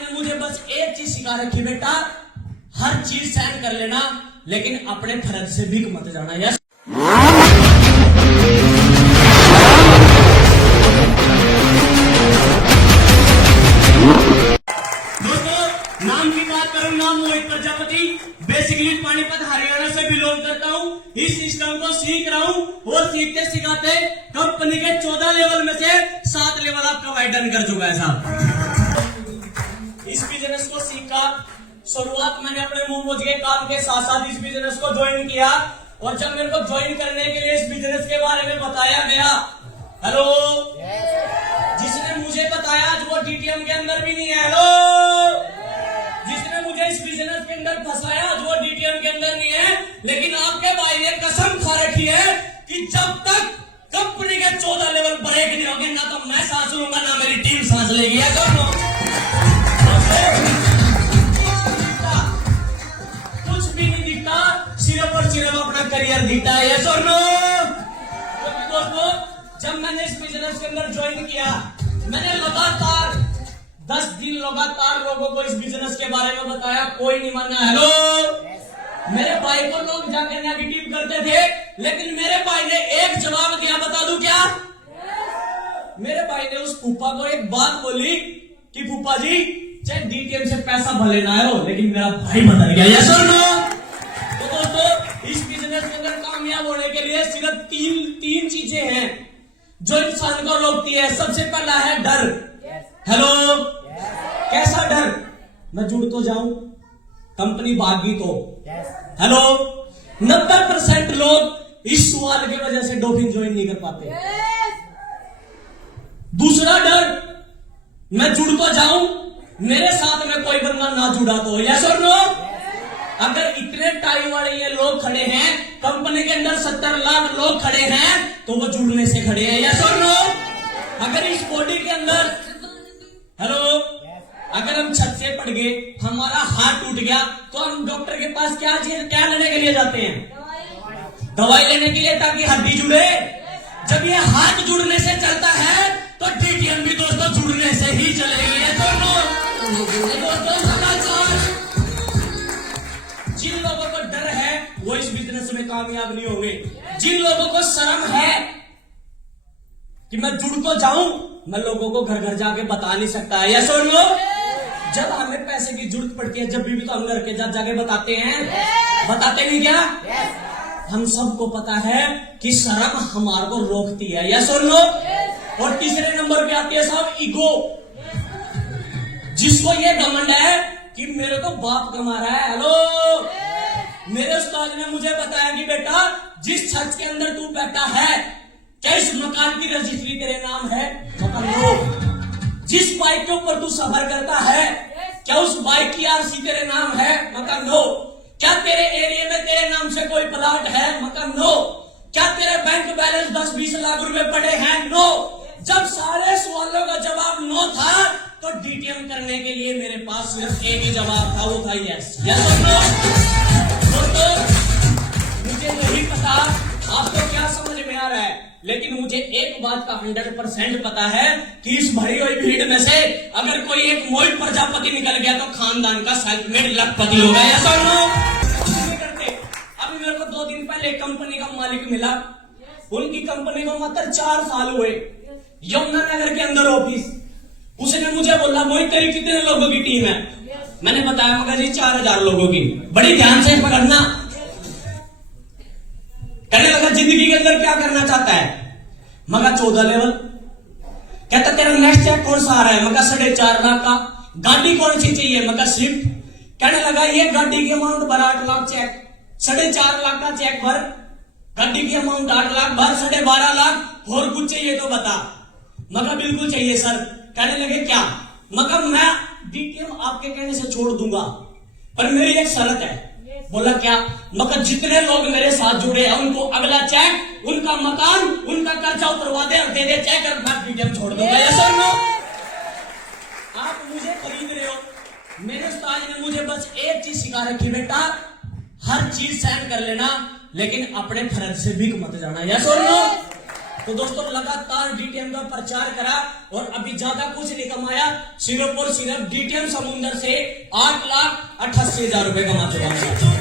ने मुझे बस एक चीज सिखा रखी, बेटा हर चीज सहन कर लेना, लेकिन अपने फर्ज से भीख मत जाना। यस दोस्तों, नाम की बात करूं, नाम मोहित प्रजापति, बेसिकली पानीपत हरियाणा से बिलोंग करता हूं। इस सिस्टम को सीख रहा हूं और सीखते सिखाते कंपनी के 14 लेवल में से 7 लेवल आपका वाइडन कर चुका है साहब। इस बिजनेस को सीखा, शुरुआत मैंने अपने मोमोज के काम के साथ साथ इस बिजनेस को ज्वाइन किया, और जब मेरे को ज्वाइन करने के लिए इस बिजनेस के बारे में बताया गया, हेलो जिसने मुझे बताया आज वो डीटीएम के अंदर भी नहीं है, हेलो जिसने मुझे इस बिजनेस के अंदर फंसाया आज वो डीटीएम के अंदर नहीं है, लेकिन आपके भाई ने कसम खा रखी है कि जब तक कंपनी के 14 लेवल ब्रेक नहीं होंगे ना तो मैं सांस लूंगा ना मेरी टीम सांस लेगी। कुछ भी नहीं दिखता, सिर्फ और सिर्फ अपना करियर दिखता है। यस और नो? दोस्तों, जब मैंने इस बिजनेस के अंदर ज्वाइन किया, मैंने लगातार 10 दिन लगातार लोगों को इस बिजनेस के बारे में बताया, कोई नहीं माना। हेलो मेरे भाई को लोग जाके नेगेटिव करते थे, लेकिन मेरे भाई ने एक जवाब दिया, बता दूं क्या? मेरे भाई ने उस फूफा को एक बात बोली कि फूफा जी चाहे डीटीएम से पैसा भले ना आए हो, लेकिन मेरा भाई बदल गया। यस और नो? तो दोस्तों, इस बिजनेस के अंदर कामयाब होने के लिए सिर्फ तीन चीजें हैं जो इंसान को रोकती है। सबसे पहला है डर। हेलो कैसा डर? मैं जुड़ तो जाऊं, कंपनी भागी तो। हेलो 90% लोग इस सवाल की वजह से डॉल्फिन ज्वाइन नहीं कर पाते। दूसरा डर, मैं जुड़ तो जाऊं, मेरे साथ में कोई बंदा ना जुड़ा तो। यस और नो? अगर इतने टाई वाले ये लोग खड़े हैं, कंपनी के अंदर 70 लाख लोग खड़े हैं, तो वो जुड़ने से खड़े हैं। यस और नो? अगर इस बॉडी के अंदर, हेलो अगर हम छत से पड़ गए, हमारा हाथ टूट गया, तो हम डॉक्टर के पास क्या लेने के लिए जाते हैं? दवाई लेने के लिए, ताकि हड्डी जुड़े। जब ये हाथ जुड़ने से चलता है तो डीटीएम भी दोस्तों जुड़ने से ही चलेगी। यस और नो? जिन लोगों को डर है वो इस बिजनेस में कामयाब नहीं होंगे। जिन लोगों को शर्म है कि मैं जुड़ तो जाऊं, मैं लोगों को घर घर जाके बता नहीं सकता है। यस और नो? जब हमें पैसे की जरूरत पड़ती है, जब भी तो हम घर के जाके बताते हैं, बताते नहीं क्या? हम सबको पता है कि शर्म हमारे को रोकती है। यस और नो? और तीसरे नंबर पे आती है साहब ईगो। जिसको ये घमंड है कि मेरे को बाप कमा रहा है। हेलो मेरे उस्ताद ने मुझे बताया कि बेटा जिस छत के अंदर तू बैठा है, क्या इस मकान की रजिस्ट्री तेरे नाम है? मकान नो। जिस बाइक के ऊपर तू सफर करता है, क्या उस बाइक की आरसी तेरे नाम है? मकान नो। क्या तेरे एरिया में तेरे नाम से कोई प्लॉट है? मकान नो। क्या तेरे बैंक बैलेंस 10-20 लाख रुपए पड़े हैं? नो। जब सारे सवालों का जवाब नो था, तो डीटीएम करने के लिए मेरे पास सिर्फ एक ही जवाब था, वो था यस। यस और नो? दोस्तों, मुझे नहीं पता आपको क्या समझ में आ रहा है, लेकिन मुझे एक बात का 100% पता है कि इस भरी हुई भीड़ में से अगर कोई एक मोहित प्रजापति निकल गया तो खानदान का सेल्फ मेड लखपति होगा। यस और नो? अभी मेरे को 2 दिन पहले कंपनी का मालिक मिला, उनकी कंपनी में मात्र 4 साल हुए, यमुनानगर के अंदर ऑफिस। उसने मुझे बोला मोहित तेरी कितने लोगों की टीम है? मैंने बताया मगर जी 4000 लोगों की। बड़ी ध्यान से पकड़ना। कहने लगा जिंदगी के अंदर क्या करना चाहता है? मगर 14 लेवल। कहता तेरा नेक्स्ट चेक कौन सा आ रहा है? मगर 4.5 लाख का। गाड़ी कौन सी चाहिए? मगर स्विफ्ट। कहने लगा ये गाड़ी की अमाउंट भर 8 लाख चेक, 4.5 लाख का चेक भर, गाड़ी की अमाउंट 8 लाख भर, 12.5 लाख और कुछ चाहिए तो बता। मगर बिल्कुल चाहिए सर। कहने लगे क्या? मगर मैं डीटीएम आपके कहने से छोड़ दूंगा, पर मेरी एक शर्त है। बोला क्या? मगर जितने लोग मेरे साथ जुड़े हैं उनको अगला चेक, उनका मकान, उनका कर्जा उतरवा दे और दे दे चेक, और मैं डीटीएम छोड़ दूंगा। यस और नो? आप मुझे खरीद रहे हो, मेरे उस्ताद ने मुझे बस एक चीज सिखा रखी, बेटा हर चीज सहन कर लेना, लेकिन अपने फर्ज से भीख मत जाना। यस और नो? तो दोस्तों लगातार डीटीएम का प्रचार करा और अभी ज्यादा कुछ नहीं कमाया, सिर्फ और सिर्फ डीटीएम समुंदर से 8,88,000 रुपए कमा चुका है।